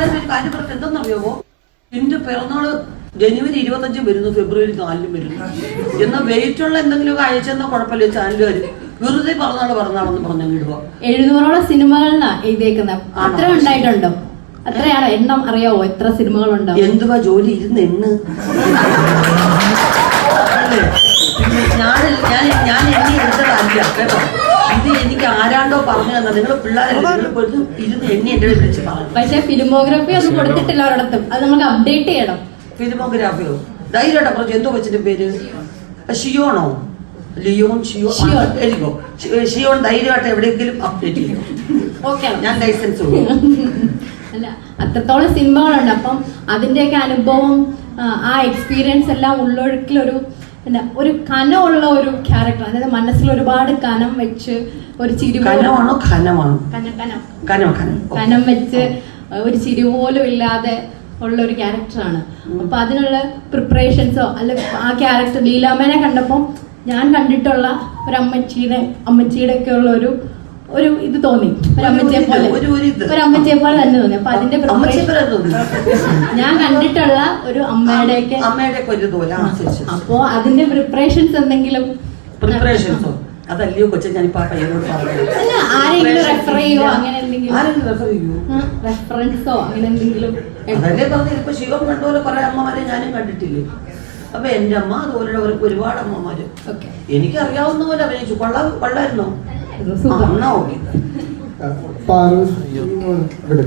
ഒരു കാര്യം പറഞ്ഞിട്ട് എന്തെന്നറിയാമോ? എന്റെ പിറന്നാൾ ജനുവരി ഇരുപത്തഞ്ചും വരുന്നു ഫെബ്രുവരി നാലിലും വരുന്നു. എന്നാ വെയിറ്റ് ഉള്ള എന്തെങ്കിലും അയച്ചെന്നാ കുഴപ്പമില്ല ചാനലുകാർ വെറുതെ പറഞ്ഞാൾ പറഞ്ഞാണെന്ന് പറഞ്ഞു ഇടുക. എഴുന്നൂറോളം സിനിമകളിലാ എഴുതിയേക്കുന്ന? അത്ര ഉണ്ടായിട്ടുണ്ടോ? അത്രയാണ് എണ്ണം അറിയാവോ? എത്ര സിനിമകളുണ്ടോ? എന്തുവാ ജോലി? ഇരുന്ന് എണ്ണ്. ഞാൻ ഞാൻ ഞാൻ എണ്ണി എടുത്തതല്ല കേട്ടോ. ഇത് എനിക്ക് ആരാണ്ടോ പറഞ്ഞു തന്നെ നിങ്ങൾ പിള്ളേരല്ലേ ഇരുന്ന് എണ്ണി എന്റെ വിളിച്ച് പറഞ്ഞു പക്ഷെ ഫിലിമോഗ്രഫി ഒന്നും കൊടുത്തിട്ടില്ല ഒരിടത്തും. അത് നമുക്ക് അപ്ഡേറ്റ് ചെയ്യണം. ഫിലിമോഗ്രാഫിയോ? ധൈര്യമായിട്ട് പറഞ്ഞു എന്തോ വെച്ചിട്ട് പേര്? ഷിയോണോ? ലിയോൺ ഷിയോ. എഴുതിക്കോ. ഷിയോൺ ധൈര്യമായിട്ട് എവിടെയെങ്കിലും അപ്ഡേറ്റ് ചെയ്യും? ഓക്കെ ഞാൻ ലൈസൻസ് അല്ല അത്രത്തോളം സിനിമകളുണ്ട്. അപ്പം അതിന്റെയൊക്കെ അനുഭവം ആ, ആ എക്സ്പീരിയൻസ് എല്ലാം ഉള്ളൊഴുക്കിലൊരു എന്താ ഒരു കനമുള്ള ഒരു ക്യാരക്ടർ അതായത് മനസ്സിൽ ഒരുപാട് കനം വെച്ച് ഒരു ചിരി കനമാണോ കനം കനം. കനം. കനം കനം വെച്ച് ഒരു ചിരി പോലും ഇല്ലാതെ ഉള്ള ഒരു ക്യാരക്ടറാണ് അപ്പൊ അതിനുള്ള പ്രിപ്പറേഷൻസോ അല്ലെ ആ ക്യാരക്ടർ ലീലാമേനെ കണ്ടപ്പോൾ ഞാൻ കണ്ടിട്ടുള്ള ഒരു അമ്മച്ചിയുടെ അമ്മച്ചിയുടെ ഒക്കെ ഉള്ള ഒരു ഒരു ഇത് തോന്നി. ഒരു അമ്മച്ചിയെ പോലെ. ഒരു- ഒരു അമ്മച്ചിയെ പോലെ തന്നെ തോന്നി. അപ്പൊ അതിന്റെ ഞാൻ കണ്ടിട്ടുള്ള ഒരു അമ്മയുടെയൊക്കെ അമ്മയുടെ ഒരു അപ്പോ അതിന്റെ പ്രിപ്പറേഷൻസ് എന്തെങ്കിലും പ്രിപ്പറേഷൻസോ അതല്ലയോ കൊച്ചു ഞാനിപ്പോ ആ പയ്യനോട് പറഞ്ഞു ആരെങ്കിലും റെഫർ ചെയ്യോ അങ്ങനെ എന്തെങ്കിലും? ആരെങ്കിലും റെഫർ ചെയ്യോ റെഫറൻസോ അങ്ങനെ എന്തെങ്കിലും? അതല്ലേ പറഞ്ഞത് ഇപ്പൊ ശിവം കണ്ടുപോലെ കുറെ അമ്മമാരെ ഞാനും കണ്ടിട്ടില്ലേ? അപ്പൊ എന്റെ അമ്മ അതുപോലെ ഒരുപാട് അമ്മമാര്. എനിക്ക് അറിയാവുന്ന പോലെ അഭിനയിച്ചു. കൊള്ള കൊള്ളായിരുന്നോ. എന്നാ ഓക്കെ. പാറു ഇവിടെ.